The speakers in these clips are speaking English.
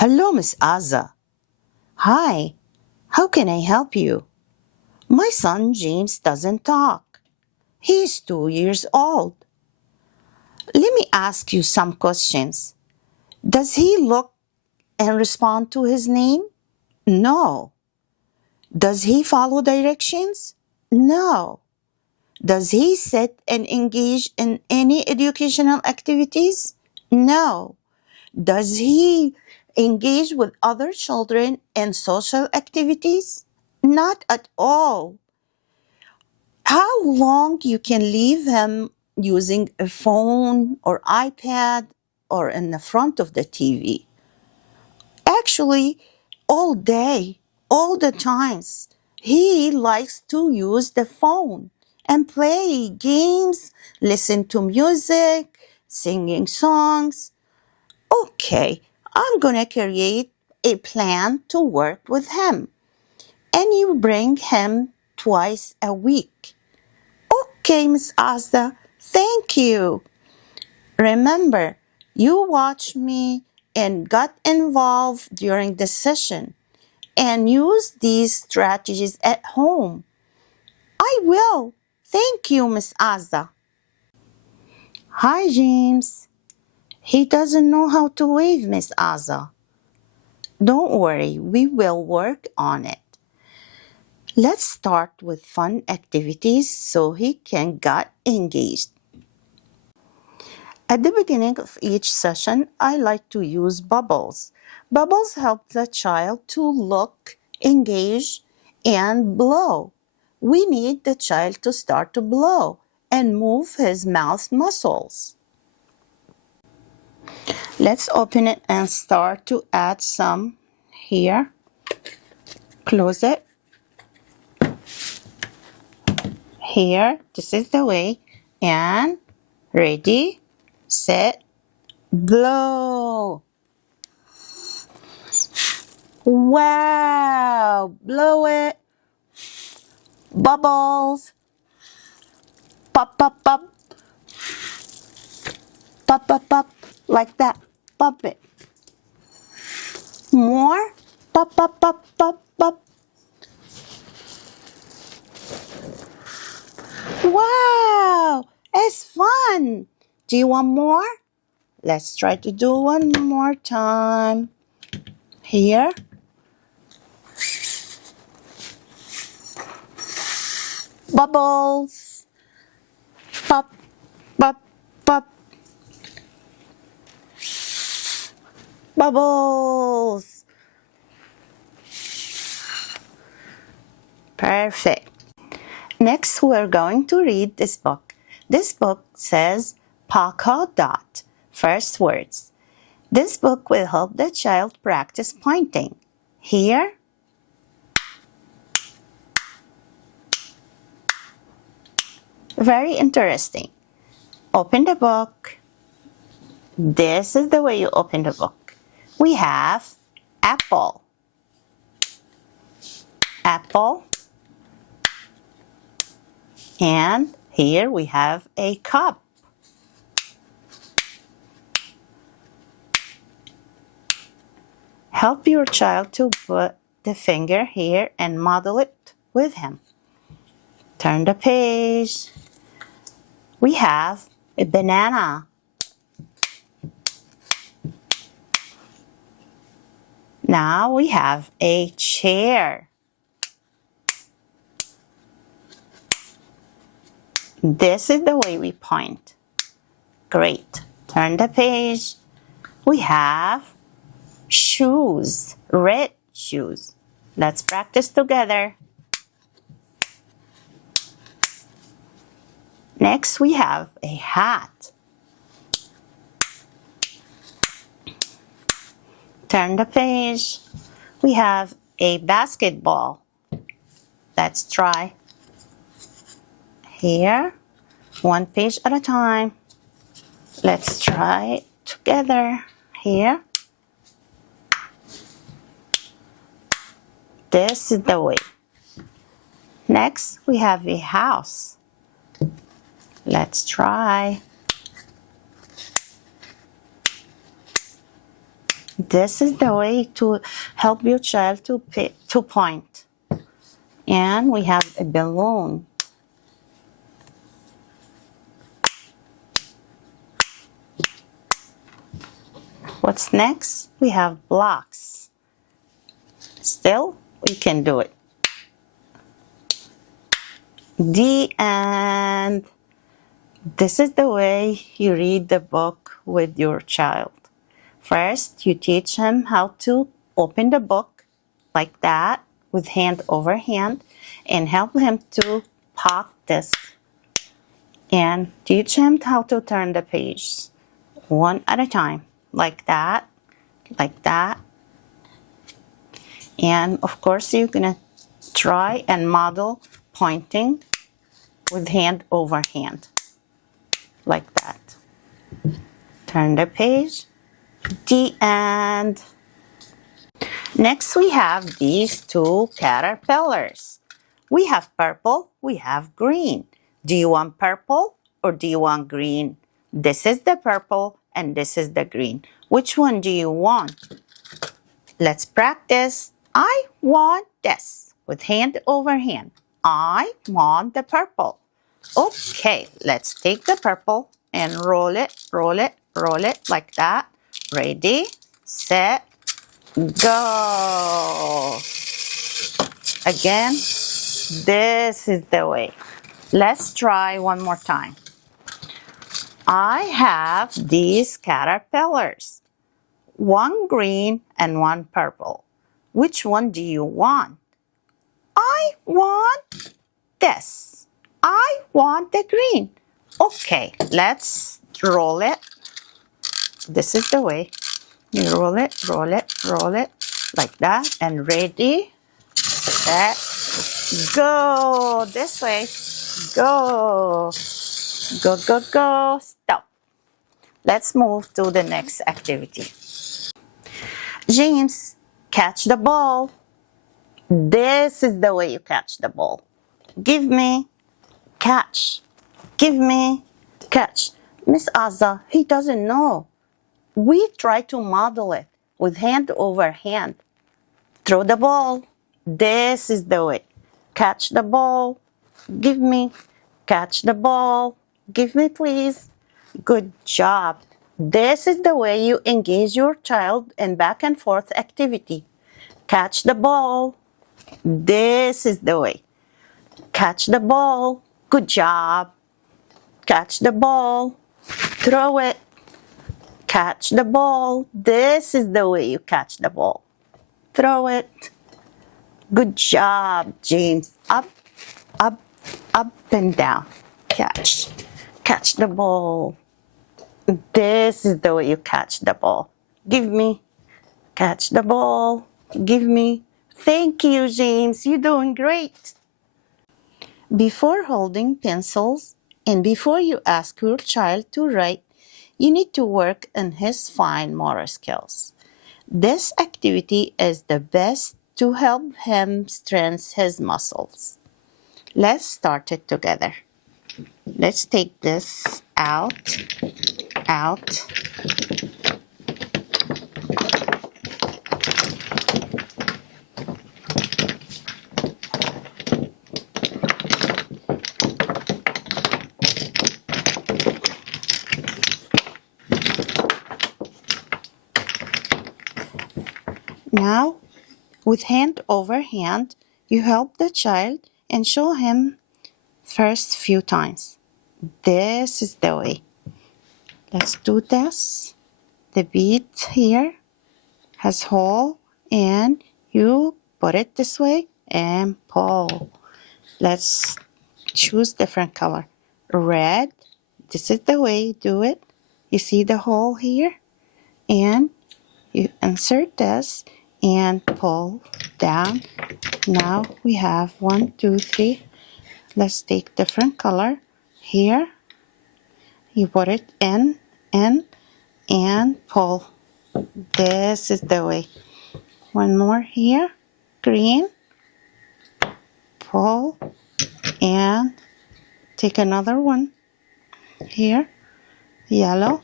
Hello, Miss Azza. Hi, how can I help you? My son James doesn't talk. He's 2 years old. Let me ask you some questions. Does he look and respond to his name? No. Does he follow directions? No. Does he sit and engage in any educational activities? No. Does he engage with other children in social activities? Not at all. How long you can leave him using a phone or iPad or in the front of the TV? Actually, all day, all the times, he likes to use the phone and play games, listen to music, singing songs. Okay, I'm gonna create a plan to work with him. And you bring him twice a week. Okay, Miss Azza, thank you. Remember, you watched me and got involved during the session and use these strategies at home. I will. Thank you, Miss Azza. Hi, James. He doesn't know how to wave, Miss Azza. Don't worry, we will work on it. Let's start with fun activities so he can get engaged. At the beginning of each session, I like to use bubbles. Bubbles help the child to look, engage, and blow. We need the child to start to blow and move his mouth muscles. Let's open it and start to add some here. Close it. Here, this is the way. And ready, set, blow. Wow, blow it. Bubbles. Pop, pop, pop. Pop, pop, pop. Like that. Pop it. More. Pop, pop, pop, pop, pop. Wow, it's fun. Do you want more? Let's try to do one more time. Here. Bubbles. Pop, pop, pop. Bubbles. Perfect. Next, we're going to read this book. This book says polka dot, first words. This book will help the child practice pointing. Here, very interesting. Open the book. This is the way you open the book. We have apple, apple, and here we have a cup. Help your child to put the finger here and model it with him. Turn the page. We have a banana. Now we have a chair. This is the way we point. Great. Turn the page. We have shoes, red shoes. Let's practice together. Next, we have a hat. Turn the page. We have a basketball. Let's try. Here, one page at a time. Let's try it together. Here. This is the way. Next, we have a house. Let's try. This is the way to help your child to point. And we have a balloon. What's next? We have blocks. Still, we can do it. The end. This is the way you read the book with your child. First, you teach him how to open the book like that with hand over hand and help him to pock this and teach him how to turn the page one at a time like that, like that. And of course, you're gonna try and model pointing with hand over hand like that. Turn the page. The end. Next, we have these two caterpillars. We have purple, we have green. Do you want purple or do you want green? This is the purple and this is the green. Which one do you want? Let's practice. I want this with hand over hand. I want the purple. Okay, let's take the purple and roll it, roll it, roll it like that. Ready, set, go. Again, this is the way. Let's try one more time. I have these caterpillars. One green and one purple. Which one do you want? I want this. I want the green. Okay, let's roll it. This is the way. You roll it, roll it, roll it like that. And ready, set, go. This way. Go. Go, go, go. Stop. Let's move to the next activity. James, catch the ball. This is the way you catch the ball. Give me, catch. Give me, catch. Miss Azza, he doesn't know. We try to model it with hand over hand. Throw the ball. This is the way. Catch the ball. Give me. Catch the ball. Give me, please. Good job. This is the way you engage your child in back and forth activity. Catch the ball. This is the way. Catch the ball. Good job. Catch the ball. Throw it. Catch the ball. This is the way you catch the ball. Throw it. Good job, James. Up, up, up and down. Catch. Catch the ball. This is the way you catch the ball. Give me. Catch the ball. Give me. Thank you, James. You're doing great. Before holding pencils and before you ask your child to write, you need to work on his fine motor skills. This activity is the best to help him strengthen his muscles. Let's start it together. Let's take this out. Now, with hand over hand, you help the child and show him first few times. This is the way. Let's do this. The bead here has hole and you put it this way and pull. Let's choose different color. Red, this is the way you do it. You see the hole here? And you insert this and pull down. Now we have 1, 2, 3. Let's take different color. Here, you put it in, and pull. This is the way. One more here, green, pull, and take another one here, yellow.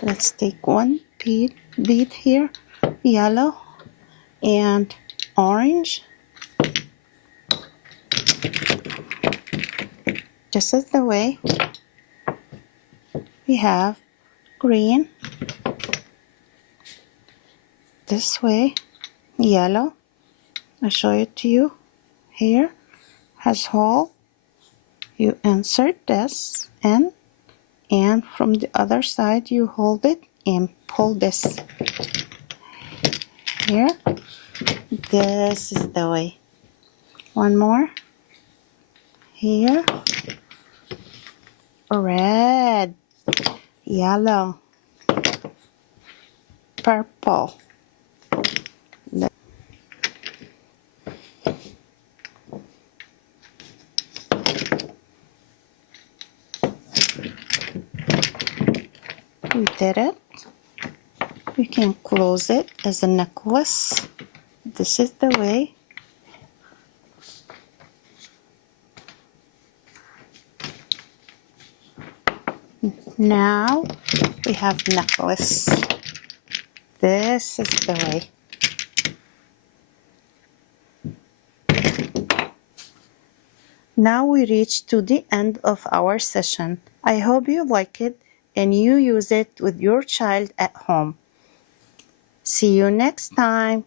Let's take 1, bead here, yellow and orange. Just as the way we have green, this way, yellow. I'll show it to you. Here has hole. You insert this in, and from the other side you hold it and pull this. Here, this is the way. One more. Here, red, yellow, purple. We did it. We can close it as a necklace. This is the way. Now we have necklace. This is the way. Now we reach to the end of our session. I hope you like it and you use it with your child at home. See you next time.